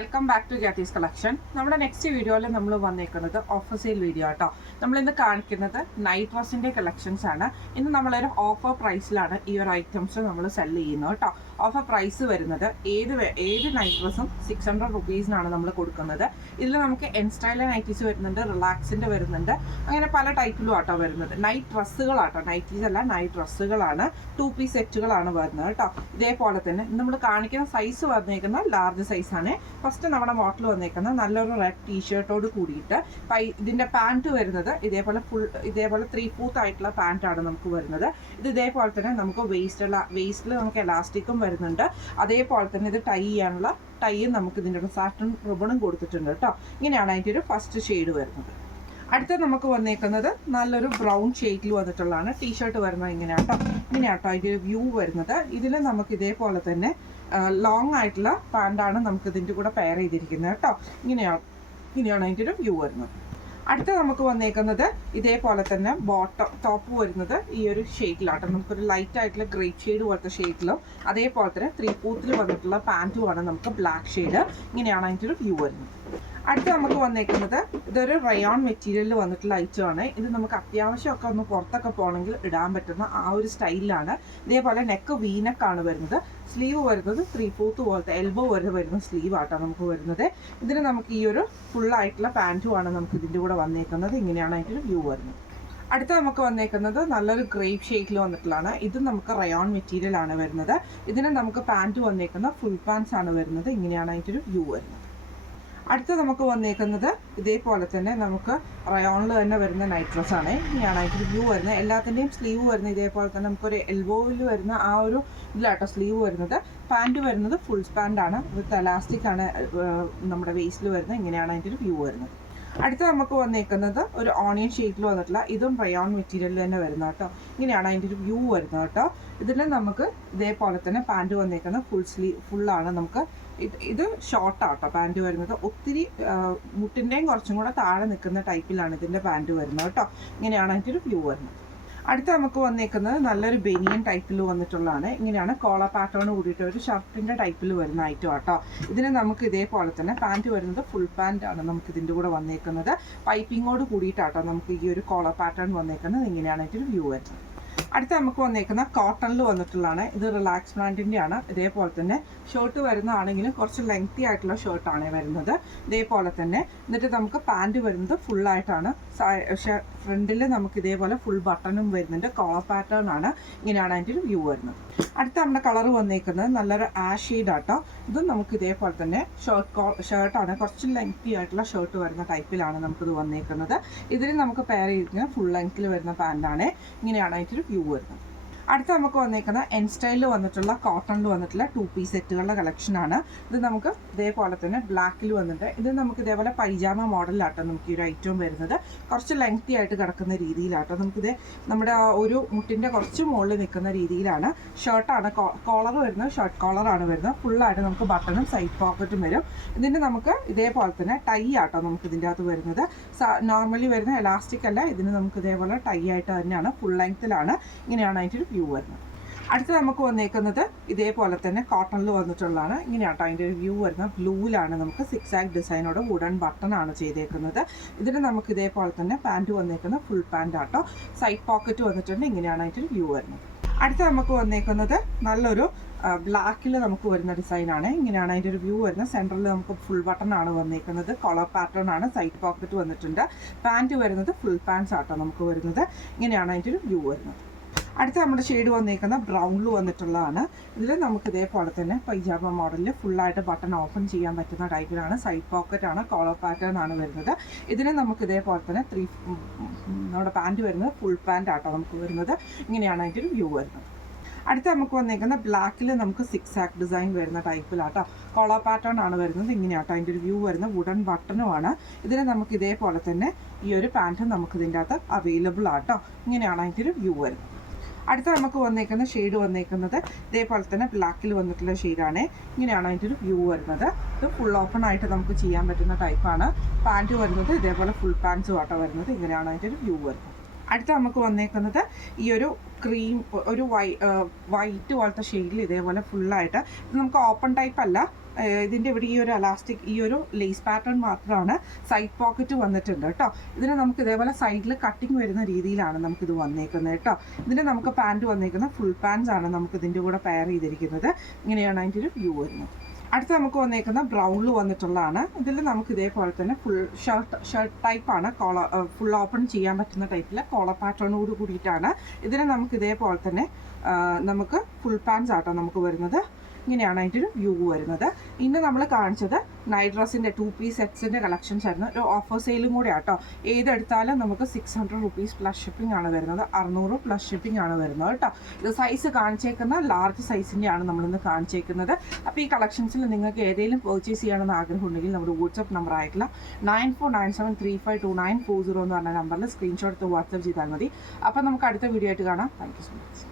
Welcome back to ജാറ്റീസ് collection. നമ്മുടെ next വീഡിയോയിൽ നമ്മൾ വന്നേക്കുന്നത് ഓഫർ സെയിൽ വീഡിയോ ആട്ടോ. നമ്മളിന്ന് കാണിക്കുന്നത് നൈറ്റ് ഡ്രസ്സിൻ്റെ കളക്ഷൻസ് ആണ്. ഇന്ന് നമ്മളൊരു ഓഫർ പ്രൈസിലാണ് ഈ ഒരു ഐറ്റംസ് നമ്മൾ സെല് ചെയ്യുന്നത് കേട്ടോ. ഓഫർ പ്രൈസ് വരുന്നത് ഏത് നൈറ്റ് ഡ്രസ്സും 600 റുപ്പീസിനാണ് നമ്മൾ കൊടുക്കുന്നത്. ഇതിൽ നമുക്ക് എൻ സ്റ്റൈൽ നൈറ്റീസ് വരുന്നുണ്ട്, റിലാക്സിൻ്റെ വരുന്നുണ്ട്, അങ്ങനെ പല ടൈപ്പിലും ആട്ടോ വരുന്നത്. നൈറ്റ് ഡ്രസ്സുകളാട്ടോ, നൈറ്റീസ് അല്ല നൈറ്റ് ഡ്രസ്സുകളാണ്. 2 പീസ് സെറ്റുകളാണ് വരുന്നത് കേട്ടോ. ഇതേപോലെ തന്നെ നമ്മൾ കാണിക്കുന്ന സൈസ് വന്നേക്കുന്ന ലാർജ് സൈസാണ്. ഫസ്റ്റ് നമ്മുടെ മോഡൽ വന്നേക്കുന്നത് നല്ലൊരു റെഡ് ടീഷർട്ടോട് കൂടിയിട്ട് ഇതിൻ്റെ പാൻറ്റ് വരുന്നത് ഇതേപോലെ 3/4 ആയിട്ടുള്ള പാൻറ്റാണ് നമുക്ക് വരുന്നത്. ഇത് ഇതേപോലെ തന്നെ നമുക്ക് വേസ്റ്റിൽ നമുക്ക് എലാസ്റ്റിക്കും വരുന്നുണ്ട്. അതേപോലെ തന്നെ ഇത് ടൈ ചെയ്യാനുള്ള ടൈയും നമുക്ക് ഇതിൻ്റെ സാറ്റൻ റിബണും കൊടുത്തിട്ടുണ്ട് കേട്ടോ. ഇങ്ങനെയാണ് അതിൻ്റെ ഒരു ഫസ്റ്റ് ഷെയ്ഡ് വരുന്നത്. അടുത്ത നമുക്ക് വന്നേക്കുന്നത് നല്ലൊരു ബ്രൗൺ ഷെയ്ഡിൽ വന്നിട്ടുള്ളതാണ്. ടീഷർട്ട് വരുന്നത് ഇങ്ങനെയാട്ടോ. ഇങ്ങനെയാട്ടോ അതിൻ്റെ ഒരു വ്യൂ വരുന്നത്. ഇതിൽ നമുക്ക് ഇതേപോലെ തന്നെ ലോങ് ആയിട്ടുള്ള പാൻറ്റാണ് നമുക്ക് ഇതിൻ്റെ കൂടെ പെയർ ചെയ്തിരിക്കുന്നത് കേട്ടോ. ഇങ്ങനെയാണ് അതിൻ്റെ ഒരു വ്യൂ വരുന്നത്. അടുത്ത നമുക്ക് വന്നേക്കുന്നത് ഇതേപോലെ തന്നെ ടോപ്പ് വരുന്നത് ഈ ഒരു ഷെയ്ഡിലാട്ടോ. നമുക്കൊരു ലൈറ്റ് ആയിട്ടുള്ള ഗ്രേപ്പ് ഷെയ്ഡ് പോലത്തെ ഷെയ്ഡിലും അതേപോലെ തന്നെ 3/4 വന്നിട്ടുള്ള പാൻറ്റുമാണ് നമുക്ക് ബ്ലാക്ക് ഷെയ്ഡ്. ഇങ്ങനെയാണ് അതിൻ്റെ ഒരു വ്യൂ വരുന്നത്. അടുത്ത നമുക്ക് വന്നേക്കുന്നത് ഇതൊരു റയോൺ മെറ്റീരിയലിൽ വന്നിട്ടുള്ള ഐറ്റമാണ്. ഇത് നമുക്ക് അത്യാവശ്യമൊക്കെ ഒന്ന് പുറത്തൊക്കെ പോകണമെങ്കിൽ ഇടാൻ പറ്റുന്ന ആ ഒരു സ്റ്റൈലിലാണ്. ഇതേപോലെ നെക്ക് വീനക്കാണ് വരുന്നത്. സ്ലീവ് വരുന്നത് 3/4 പോലത്തെ എൽബോ വരെ വരുന്ന സ്ലീവ് ആട്ടോ നമുക്ക് വരുന്നത്. ഇതിന് നമുക്ക് ഈ ഒരു ഫുള്ളായിട്ടുള്ള പാൻറ്റുമാണ് നമുക്ക് ഇതിൻ്റെ കൂടെ വന്നേക്കുന്നത്. ഇങ്ങനെയാണ് അതിൻ്റെ വ്യൂ വരുന്നത്. അടുത്ത നമുക്ക് വന്നേക്കുന്നത് നല്ലൊരു ഗ്രേപ്പ് ഷെയ്ഡിൽ വന്നിട്ടുള്ളതാണ്. ഇത് നമുക്ക് റയോൺ മെറ്റീരിയൽ ആണ് വരുന്നത്. ഇതിന് നമുക്ക് പാൻറ്റ് വന്നേക്കുന്ന ഫുൾ പാൻസ് ആണ് വരുന്നത്. ഇങ്ങനെയാണ് അതിൻ്റെ വ്യൂ വരുന്നത്. അടുത്ത നമുക്ക് വന്നേക്കുന്നത് ഇതേപോലെ തന്നെ നമുക്ക് റയോണിൽ തന്നെ വരുന്ന നൈറ്റ് ഡ്രസ്സാണ്. ഇങ്ങനെയാണ് അതിൻ്റെ വ്യൂ വരുന്നത്. എല്ലാത്തിൻ്റെയും സ്ലീവ് വരുന്നത് ഇതേപോലെ തന്നെ നമുക്കൊരു എൽബോയിൽ വരുന്ന ആ ഒരു ഇതിലാട്ടോ സ്ലീവ് വരുന്നത്. പാൻറ്റ് വരുന്നത് ഫുൾ പാൻറ്റാണ്, വിത്ത് എലാസ്റ്റിക് ആണ് നമ്മുടെ വേസ്റ്റിൽ വരുന്നത്. ഇങ്ങനെയാണ് അതിൻ്റെ ഒരു വ്യൂ വരുന്നത്. അടുത്ത നമുക്ക് വന്നേക്കുന്നത് ഒരു ഓണിയൻ ഷെയ്ഡിൽ വന്നിട്ടുള്ള ഇതും റയോൺ മെറ്റീരിയലിൽ തന്നെ വരുന്നത് കേട്ടോ. ഇങ്ങനെയാണ് അതിൻ്റെ ഒരു വ്യൂ വരുന്നത് കേട്ടോ. ഇതിൽ നമുക്ക് ഇതേപോലെ തന്നെ പാൻറ്റ് വന്നേക്കുന്നത് ഫുള്ളാണ് നമുക്ക്. ഇത് ഷോർട്ടാട്ടോ പാൻറ്റ് വരുന്നത്. ഒത്തിരി മുട്ടിൻ്റെയും കുറച്ചും കൂടെ താഴെ നിൽക്കുന്ന ടൈപ്പിലാണ് ഇതിൻ്റെ പാൻറ്റ് വരുന്നത് കേട്ടോ. ഇങ്ങനെയാണ് അതിൻ്റെ ഒരു വ്യൂ വരുന്നത്. അടുത്ത നമുക്ക് വന്നേക്കുന്നത് നല്ലൊരു ബനിയൻ ടൈപ്പിൽ വന്നിട്ടുള്ളതാണ്. ഇങ്ങനെയാണ് കോളർ പാറ്റേൺ കൂടിയിട്ട് ഒരു ഷർട്ടിൻ്റെ ടൈപ്പിൽ വരുന്ന ഐറ്റം ആട്ടോ. ഇതിന് നമുക്ക് ഇതേപോലെ തന്നെ പാൻറ്റ് വരുന്നത് ഫുൾ പാൻറ്റ് ആണ് നമുക്ക് ഇതിൻ്റെ കൂടെ വന്നേക്കുന്നത്. പൈപ്പിങ്ങോട് കൂടിയിട്ടാട്ടോ നമുക്ക് ഈ ഒരു കോളർ പാറ്റേൺ വന്നേക്കുന്നത്. ഇങ്ങനെയാണ് അതിൻ്റെ ഒരു വ്യൂ വരുന്നത്. അടുത്ത നമുക്ക് വന്നേക്കുന്ന കോട്ടണിൽ വന്നിട്ടുള്ളതാണ്. ഇത് റിലാക്സ് ബ്രാൻഡിൻ്റെ ആണ്. ഇതേപോലെ തന്നെ ഷർട്ട് വരുന്നതാണെങ്കിലും കുറച്ച് ലെങ്തി ആയിട്ടുള്ള ഷർട്ടാണ് വരുന്നത്. ഇതേപോലെ തന്നെ എന്നിട്ട് നമുക്ക് പാൻറ്റ് വരുന്നത് ഫുള്ളായിട്ടാണ്. ഫ്രണ്ടിൽ നമുക്ക് ഇതേപോലെ ഫുൾ ബട്ടണും വരുന്നുണ്ട്. കോളർ പാറ്റേൺ ആണ്. ഇങ്ങനെയാണ് അതിൻ്റെ ഒരു വ്യൂ വരുന്നത്. അടുത്ത നമ്മുടെ കളർ വന്നേക്കുന്നത് നല്ലൊരു ആഷ് ഷെയ്ഡ് ആട്ടോ. ഇതും നമുക്ക് ഇതേപോലെ തന്നെ ഷർട്ടാണ്. കുറച്ച് ലെങ്തി ആയിട്ടുള്ള ഷർട്ട് വരുന്ന ടൈപ്പിലാണ് നമുക്കിത് വന്നേക്കുന്നത്. ഇതിൽ നമുക്ക് പെയർ ചെയ്തിരിക്കുന്നത് ഫുൾ ലെങ്ത്തിൽ വരുന്ന പാൻറ്റാണ്. ഇങ്ങനെയാണ് അതിൻ്റെ വ്യൂ വരുന്നത്. അടുത്ത നമുക്ക് വന്നേക്കുന്ന എൻ സ്റ്റൈലിൽ വന്നിട്ടുള്ള കോട്ടണിൽ വന്നിട്ടുള്ള 2 പീസ് സെറ്റുകളുടെ കളക്ഷനാണ്. ഇത് നമുക്ക് ഇതേപോലെ തന്നെ ബ്ലാക്കിൽ വന്നിട്ട് ഇത് നമുക്ക് ഇതേപോലെ പൈജാമ മോഡലിലാട്ടോ നമുക്ക് ഈ ഒരു ഐറ്റം വരുന്നത്. കുറച്ച് ലെങ്തി ആയിട്ട് കിടക്കുന്ന രീതിയിലാട്ടോ. നമുക്കിത് നമ്മുടെ ഒരു മുട്ടിൻ്റെ കുറച്ച് മുകളിൽ നിൽക്കുന്ന രീതിയിലാണ്. ഷർട്ടാണ് കോളർ വരുന്നത്, ഷർട്ട് കോളറാണ് വരുന്നത്. ഫുള്ളായിട്ട് നമുക്ക് ബട്ടണും സൈഡ് പോക്കറ്റും വരും. ഇതിന് നമുക്ക് ഇതേപോലെ തന്നെ ടൈ ആട്ടോ നമുക്ക് ഇതിൻ്റെ അകത്ത് വരുന്നത്. നോർമലി വരുന്ന എലാസ്റ്റിക് അല്ല, ഇതിന് നമുക്ക് ഇതേപോലെ ടൈ ആയിട്ട് തന്നെയാണ്, ഫുൾ ലെങ്ത്തിലാണ്. ഇങ്ങനെയാണ് അതിൻ്റെ വ്യൂ വരുന്നത്. അടുത്ത നമുക്ക് വന്നേക്കുന്നത് ഇതേപോലെ തന്നെ കോട്ടണിൽ വന്നിട്ടുള്ളതാണ്. ഇങ്ങനെയാട്ടോ അതിൻ്റെ ഒരു വ്യൂ വരുന്നത്. ബ്ലൂവിലാണ് നമുക്ക് സിക്സാക് ഡിസൈനോട് വുഡൻ ബട്ടൺ ആണ് ചെയ്തേക്കുന്നത്. ഇതിന് നമുക്ക് ഇതേപോലെ തന്നെ പാൻറ്റ് വന്നേക്കുന്നത് ഫുൾ പാൻറ്റ് ആട്ടോ. സൈഡ് പോക്കറ്റ് വന്നിട്ടുണ്ട്. ഇങ്ങനെയാണ് അതിൻ്റെ വ്യൂ വരുന്നത്. അടുത്ത നമുക്ക് വന്നേക്കുന്നത് നല്ലൊരു ബ്ലാക്കിൽ നമുക്ക് വരുന്ന ഡിസൈനാണ്. ഇങ്ങനെയാണ് അതിൻ്റെ ഒരു വ്യൂ വരുന്നത്. സെൻറ്ററിൽ നമുക്ക് ഫുൾ ബട്ടൺ ആണ് വന്നേക്കുന്നത്. കോളർ പാറ്റേൺ ആണ്. സൈഡ് പോക്കറ്റ് വന്നിട്ടുണ്ട്. പാൻറ്റ് വരുന്നത് ഫുൾ പാൻറ്റ്സ് ആട്ടോ നമുക്ക് വരുന്നത്. ഇങ്ങനെയാണ് അതിൻ്റെ ഒരു വ്യൂ വരുന്നത്. അടുത്ത നമ്മുടെ ഷെയ്ഡ് വന്നേക്കുന്ന ബ്രൗണിൽ വന്നിട്ടുള്ളതാണ്. ഇതിൽ നമുക്ക് ഇതേപോലെ തന്നെ പൈജാമ മോഡലിൽ ഫുള്ളായിട്ട് ബട്ടൺ ഓപ്പൺ ചെയ്യാൻ പറ്റുന്ന ടൈപ്പിലാണ്. സൈഡ് പോക്കറ്റാണ്. കോളർ പാറ്റേൺ ആണ് വരുന്നത്. ഇതിന് നമുക്ക് ഇതേപോലെ തന്നെ നമ്മുടെ പാൻറ്റ് വരുന്നത് ഫുൾ പാൻറ്റ് ആട്ടോ നമുക്ക് വരുന്നത്. ഇങ്ങനെയാണ് അതിൻ്റെ ഒരു വ്യൂ വരുന്നത്. അടുത്ത നമുക്ക് വന്നേക്കുന്ന ബ്ലാക്കിൽ നമുക്ക് സിക്സാക് ഡിസൈൻ വരുന്ന ടൈപ്പിലാട്ടോ. കോളർ പാറ്റേൺ ആണ് വരുന്നത്. ഇങ്ങനെയാട്ടോ അതിൻ്റെ ഒരു വ്യൂ വരുന്നത്. വുഡൻ ബട്ടണുമാണ്. ഇതിന് നമുക്ക് ഇതേപോലെ തന്നെ ഈ ഒരു പാൻറ്റ് നമുക്ക് ഇതിൻ്റെ അകത്ത് അവൈലബിൾ ആട്ടോ. ഇങ്ങനെയാണ് അതിൻ്റെ ഒരു വ്യൂ വരുന്നത്. അടുത്ത നമുക്ക് വന്നേക്കുന്ന ഷെയ്ഡ് വന്നേക്കുന്നത് ഇതേപോലെ തന്നെ ബ്ലാക്കിൽ വന്നിട്ടുള്ള ഷെയ്ഡാണ്. ഇങ്ങനെയാണ് അതിൻ്റെ ഒരു വ്യൂ വരുന്നത്. ഇത് ഫുൾ ഓപ്പൺ ആയിട്ട് നമുക്ക് ചെയ്യാൻ പറ്റുന്ന ടൈപ്പാണ്. പാൻറ്റ് വരുന്നത് ഇതേപോലെ ഫുൾ പാൻറ്റ്സും ആട്ടോ വരുന്നത്. ഇങ്ങനെയാണ് അതിൻ്റെ ഒരു വ്യൂ വരുന്നത്. അടുത്ത നമുക്ക് വന്നേക്കുന്നത് ഈ ഒരു ക്രീം ഒരു വൈറ്റ് പോലത്തെ ഷെയ്ഡിൽ ഇതേപോലെ ഫുള്ളായിട്ട് ഇത് നമുക്ക് ഓപ്പൺ ടൈപ്പ് അല്ല, ഇതിൻ്റെ ഇവിടെ ഈ ഒരു അലാസ്റ്റിക് ഈ ഒരു ലേസ് പാറ്റേൺ മാത്രമാണ്. സൈഡ് പോക്കറ്റ് വന്നിട്ടുണ്ട് കേട്ടോ. ഇതിന് നമുക്ക് ഇതേപോലെ സൈഡിൽ കട്ടിങ് വരുന്ന രീതിയിലാണ് നമുക്കിത് വന്നേക്കുന്നത് കേട്ടോ. ഇതിന് നമുക്ക് പാൻറ്റ് വന്നേക്കുന്നത് ഫുൾ പാൻസ് ആണ് നമുക്ക് ഇതിൻ്റെ കൂടെ പെയർ ചെയ്തിരിക്കുന്നത്. ഇങ്ങനെയാണ് അതിൻ്റെ ഒരു വ്യൂ വരുന്നത്. അടുത്ത് നമുക്ക് വന്നേക്കുന്ന ബ്രൗണിൽ വന്നിട്ടുള്ളതാണ്. ഇതിൽ നമുക്ക് ഇതേപോലെ തന്നെ ഫുൾ ഷർട്ട് ടൈപ്പാണ്. കോളർ ഫുൾ ഓപ്പൺ ചെയ്യാൻ പറ്റുന്ന ടൈപ്പിൽ കോളർ പാറ്റേണോട് കൂടിയിട്ടാണ്. ഇതിന് നമുക്ക് ഇതേപോലെ തന്നെ നമുക്ക് ഫുൾ പാൻസ് ആട്ടോ നമുക്ക് വരുന്നത്. ഇങ്ങനെയാണ് അതിൻ്റെ ഒരു വ്യൂ വരുന്നത്. ഇന്ന് നമ്മൾ കാണിച്ചത് നൈറ്റ് ഡ്രസ്സിൻ്റെ 2 പീസ് സെറ്റ്സിൻ്റെ കളക്ഷൻസ് ആയിരുന്നു. ഒരു ഓഫർ സെയിലും കൂടെ ആട്ടോ. ഏതെടുത്താലും നമുക്ക് 600 rupees പ്ലസ് ഷിപ്പിംഗ് ആണ് വരുന്നത്. 600 പ്ലസ് ഷിപ്പിംഗ് ആണ് വരുന്നത് കേട്ടോ. ഇത് സൈസ് കാണിച്ചേക്കുന്ന ലാർജ് സൈസിൻ്റെയാണ് നമ്മളിന്ന് കാണിച്ചേക്കുന്നത്. അപ്പോൾ ഈ കളക്ഷൻസിൽ നിങ്ങൾക്ക് ഏതെങ്കിലും പർച്ചേസ് ചെയ്യണമെന്ന് ആഗ്രഹം ഉണ്ടെങ്കിൽ നമ്മുടെ വാട്സപ്പ് നമ്പർ ആയിട്ടുള്ള 9497352940 എന്ന് പറഞ്ഞ നമ്പറിൽ സ്ക്രീൻഷോട്ട് എടുത്ത് വാട്സപ്പ് ചെയ്താൽ മതി. അപ്പോൾ നമുക്ക് അടുത്ത വീഡിയോ ആയിട്ട് കാണാം. Thank you so much.